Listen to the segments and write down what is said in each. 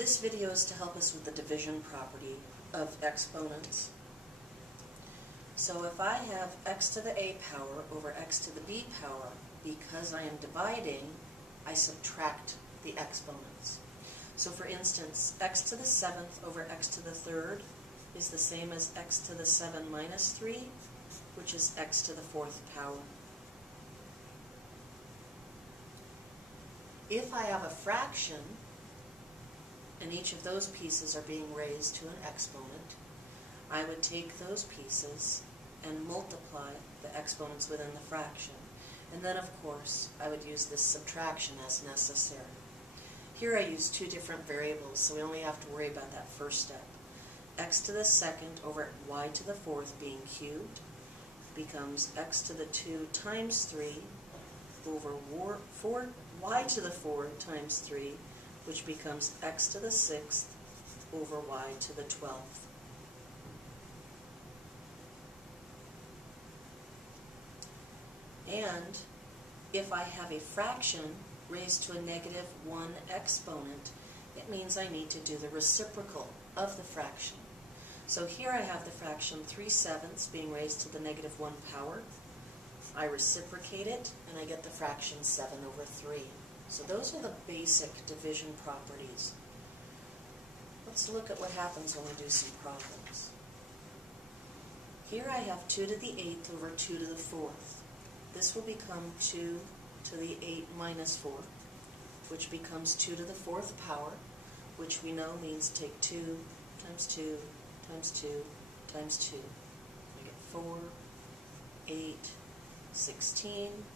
This video is to help us with the division property of exponents. So if I have x to the a power over x to the b power, because I am dividing, I subtract the exponents. So for instance, x to the 7th over x to the 3rd is the same as x to the 7 minus 3, which is x to the 4th power. If I have a fraction, and each of those pieces are being raised to an exponent, I would take those pieces and multiply the exponents within the fraction. And then, of course, I would use this subtraction as necessary. Here I use two different variables, so we only have to worry about that first step. X to the 2nd over y to the 4th being cubed becomes x to the 2 times 3 over y to the 4 times 3, which becomes x to the 6th over y to the 12th. And if I have a fraction raised to a negative 1 exponent, it means I need to do the reciprocal of the fraction. So here I have the fraction 3/7 being raised to the negative 1 power. I reciprocate it, and I get the fraction 7 over 3. So those are the basic division properties. Let's look at what happens when we do some problems. Here I have 2 to the 8th over 2 to the 4th. This will become 2 to the 8 minus 4, which becomes 2 to the 4th power, which we know means take 2 times 2 times 2 times 2. I get 4, 8, 16.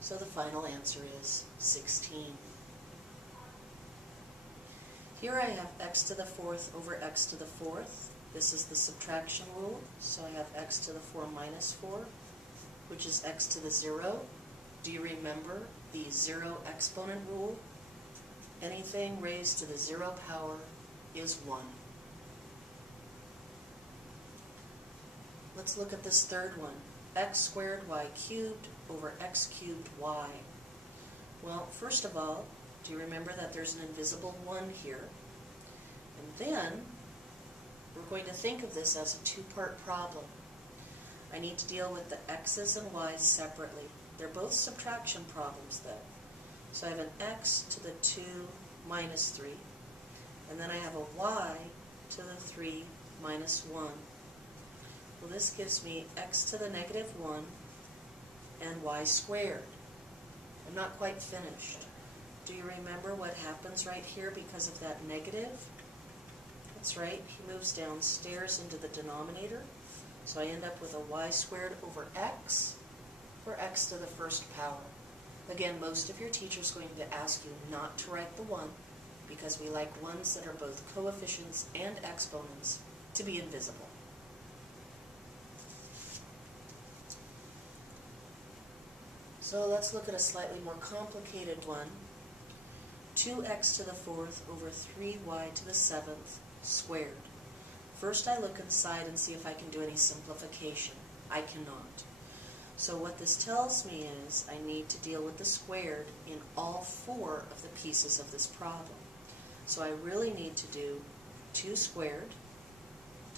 So the final answer is 16. Here I have x to the 4th over x to the 4th. This is the subtraction rule, so I have x to the 4 minus 4, which is x to the 0. Do you remember the 0 exponent rule? Anything raised to the 0 power is 1. Let's look at this third one. X squared y cubed over x cubed y. Well, first of all, do you remember that there's an invisible 1 here? And then we're going to think of this as a two-part problem. I need to deal with the x's and y's separately. They're both subtraction problems, though. So I have an x to the 2 minus 3, and then I have a y to the 3 minus 1. Well, this gives me x to the negative 1 and y squared. I'm not quite finished. Do you remember what happens right here because of that negative? That's right, he moves downstairs into the denominator. So I end up with a y squared over x, or x to the 1st power. Again, most of your teachers are going to ask you not to write the 1 because we like ones that are both coefficients and exponents to be invisible. So let's look at a slightly more complicated one. 2x to the 4th over 3y to the 7th squared. First I look inside and see if I can do any simplification. I cannot. So what this tells me is I need to deal with the squared in all 4 of the pieces of this problem. So I really need to do 2 squared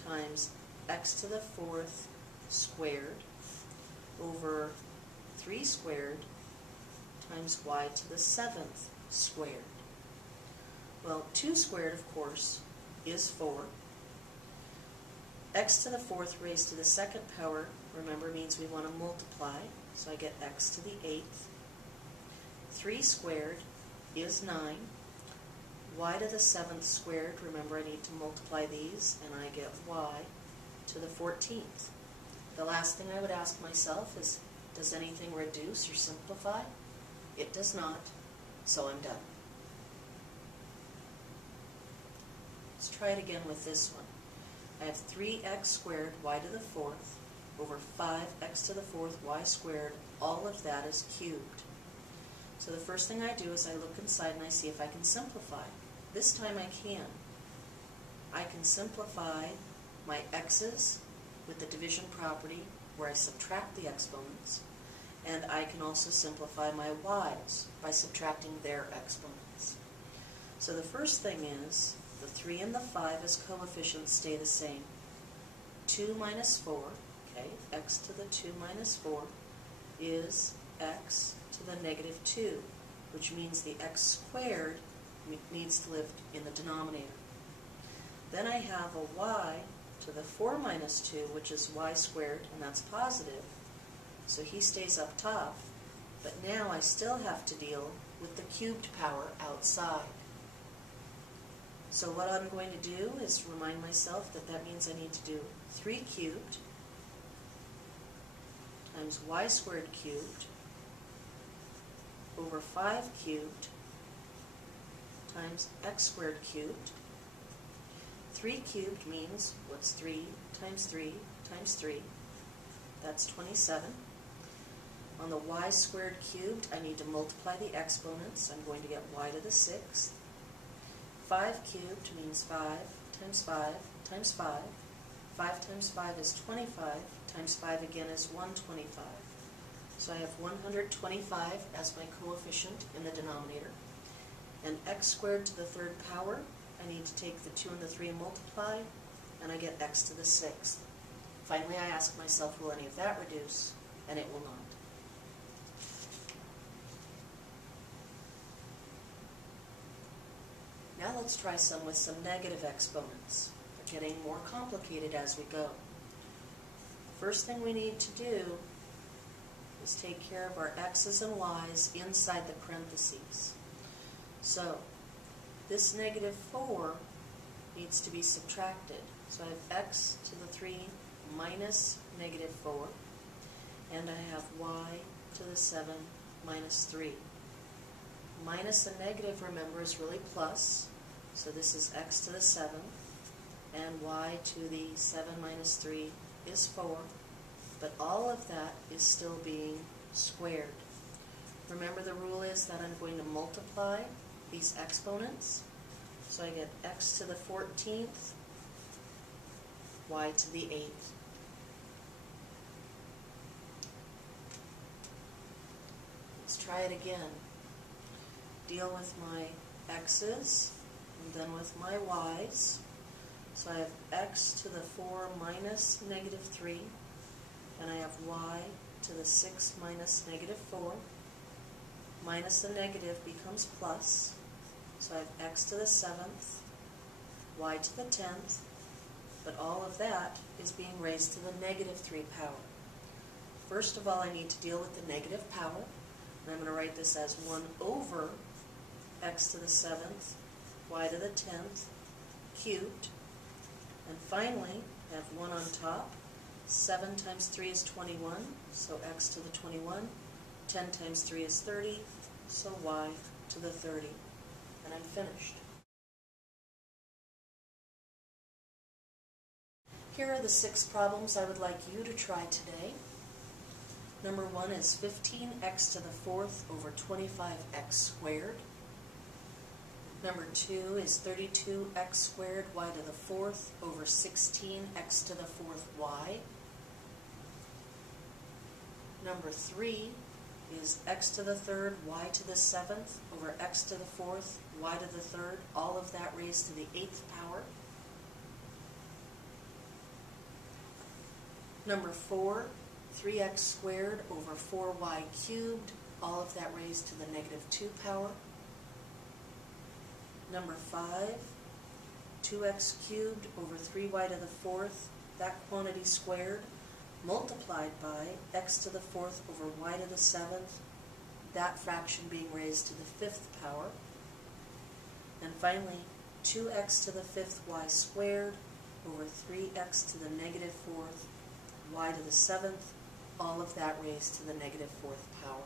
times x to the 4th squared over 3 squared times y to the 7th squared. Well, 2 squared, of course, is 4. X to the 4th raised to the 2nd power, remember, means we want to multiply, so I get x to the 8th. 3 squared is 9. Y to the 7th squared, remember I need to multiply these, and I get y to the 14th. The last thing I would ask myself is, does anything reduce or simplify? It does not, so I'm done. Let's try it again with this one. I have 3x squared y to the 4th over 5x to the 4th y squared. All of that is cubed. So the first thing I do is I look inside and I see if I can simplify. This time I can. I can simplify my x's with the division property where I subtract the exponents, and I can also simplify my y's by subtracting their exponents. So the first thing is, the 3 and the 5 as coefficients stay the same. 2 minus 4, okay, x to the 2 minus 4 is x to the negative 2, which means the x squared needs to live in the denominator. Then I have a y to the 4 minus 2, which is y squared, and that's positive, so he stays up top. But now I still have to deal with the cubed power outside. So what I'm going to do is remind myself that that means I need to do 3 cubed times y squared cubed over 5 cubed times x squared cubed. 3 cubed means, what's 3 times 3 times 3? That's 27. On the y squared cubed, I need to multiply the exponents. I'm going to get y to the 6th. 5 cubed means 5 times 5 times 5. 5 times 5 is 25, times 5 again is 125. So I have 125 as my coefficient in the denominator. And x squared to the 3rd power, I need to take the 2 and the 3 and multiply, and I get x to the 6th. Finally, I ask myself, will any of that reduce? And it will not. Now let's try some with some negative exponents. They're getting more complicated as we go. First thing we need to do is take care of our x's and y's inside the parentheses. So this negative 4 needs to be subtracted. So I have x to the 3 minus negative 4, and I have y to the 7 minus 3. Minus a negative, remember, is really plus, so this is x to the 7, and y to the 7 minus 3 is 4, but all of that is still being squared. Remember, the rule is that I'm going to multiply these exponents, so I get x to the 14th, y to the 8th. Let's try it again. Deal with my x's and then with my y's. So I have x to the 4 minus negative 3, and I have y to the 6 minus negative 4. Minus the negative becomes plus, so I have x to the 7th, y to the 10th, but all of that is being raised to the negative 3 power. First of all, I need to deal with the negative power, and I'm going to write this as 1 over x to the 7th, y to the 10th, cubed. And finally, I have 1 on top. 7 times 3 is 21, so x to the 21. 10 times 3 is 30, so y to the 30. And I'm finished. Here are the 6 problems I would like you to try today. Number 1 is 15x to the 4th over 25x squared. Number 2 is 32x squared y to the 4th over 16x to the 4th y. Number 3 is x to the 3rd y to the 7th over x to the 4th y to the 3rd, all of that raised to the 8th power. Number 4, 3x squared over 4y cubed, all of that raised to the negative 2 power. Number 5, 2x cubed over 3y to the 4th, that quantity squared, multiplied by x to the 4th over y to the 7th, that fraction being raised to the 5th power. And finally, 2x to the 5th y squared over 3x to the negative 4th y to the 7th, all of that raised to the negative 4th power.